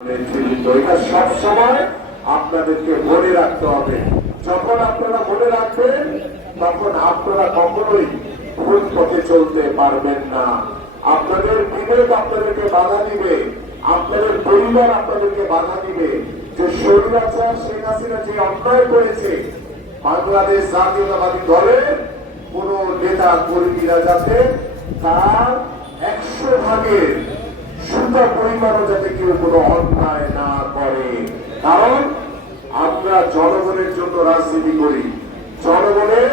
এটা সব সময় আপনাদেরকে মনে রাখতে হবে। যখন আপনারা মনে রাখবেন তখন আপনারা কখনোই ভুল পথে চলতে পারবেন না। আপনাদের বিবেক আপনাদেরকে বাধা দিবে, আপনাদের পরিবার আপনাদেরকে বাধা দিবে যে স্বৈরাচার শেখ হাসিনা যে অন্যায় করেছে, বাংলাদেশ জাতীয়তাবাদী দলের কোন নেতা কর্মীরা যাতে তার 100 ভাগের সুতা পরিমাণও যাতে কেউ কোনো অন্যায় না করে। কারণ আমরা জনগণের জন্য রাজনীতি করি, জনগণের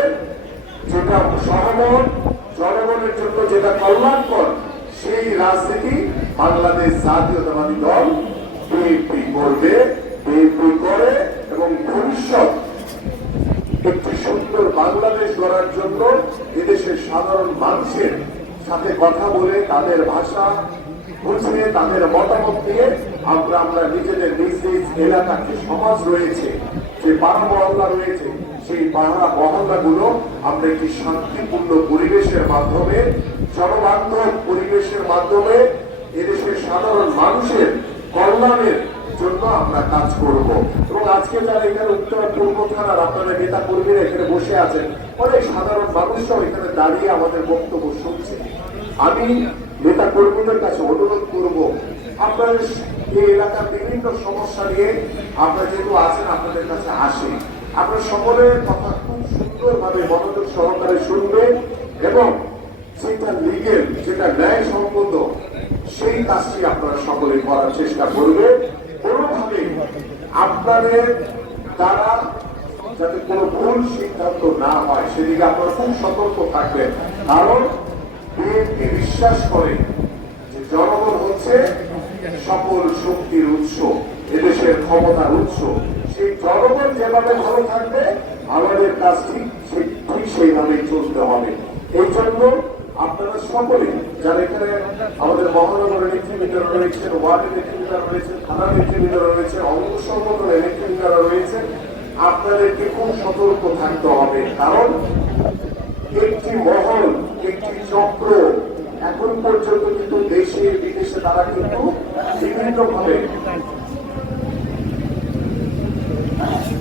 যেটা সহমত, জনগণের জন্য যেটা কল্যাণকর সেই রাজনীতি বাংলাদেশ জাতীয়তাবাদী দল বিএনপি করবে, বিএনপি করে এবং ভবিষ্যৎ একটি সুন্দর বাংলাদেশ গড়ার জন্য এদেশের সাধারণ মানুষের সাথে কথা বলে তাদের ভাষা বুঝে তাদের মতামত নিয়ে আমরা নিজেদের নিজ নিজ এলাকাতে সমাজ রয়েছে, যে পাড়া মহল্লা রয়েছে, সেই পাড়া মহল্লাগুলো আমরা একটি শান্তিপূর্ণ পরিবেশের মাধ্যমে, জনবান্ধব পরিবেশের মাধ্যমে এদেশের সাধারণ মানুষের কল্যাণের জন্য আমরা কাজ করব। এবং আজকে যারা এখানে উত্তর পূর্ব থানার আপনারা নেতা কর্মীরা এখানে বসে আছেন, অনেক সাধারণ মানুষরাও এখানে দাঁড়িয়ে আমাদের বক্তব্য শুনছে। আমি নেতা কর্মীদের কাছে অনুরোধ করব, আপনাদের এই এলাকার বিভিন্ন সমস্যা নিয়ে আপনারা যেহেতু আছেন, আপনাদের কাছে আসে, আপনারা সকলের কথা খুব সুন্দরভাবে মনোযোগ সহকারে শুনবেন এবং যেটা লিগেল, যেটা ন্যায় সম্পন্ন সেই কাজটি আপনারা সকলে করার চেষ্টা করবেন। কোনোভাবে আপনাদের দ্বারা যাতে কোনো ভুল সিদ্ধান্ত না হয় সেদিকে আপনারা খুব সতর্ক থাকবেন। কারণ বিএনপি বিশ্বাস করে যে জনগণ হচ্ছে সকল শক্তির উৎস, এদেশের ক্ষমতার উৎস। সেই জনগণ যেভাবে ভালো থাকবে আমাদের কাজ ঠিক সেইভাবেই চলতে হবে। এই জন্য আপনারা সকলে যারা এখানে আমাদের মহানগরের নেতৃবৃন্দরা রয়েছেন, ওয়ার্ডের নেতৃবৃন্দরা রয়েছেন, থানার নেতৃবৃন্দরা রয়েছেন, অঙ্গ সংগঠনের নেতৃবৃন্দরা রয়েছেন, আপনাদেরকে খুব সতর্ক থাকতে হবে। কারণ একটি মহল, একটি চক্র এখন পর্যন্ত কিন্তু দেশে বিদেশে তারা কিন্তু বিভিন্ন ভাবে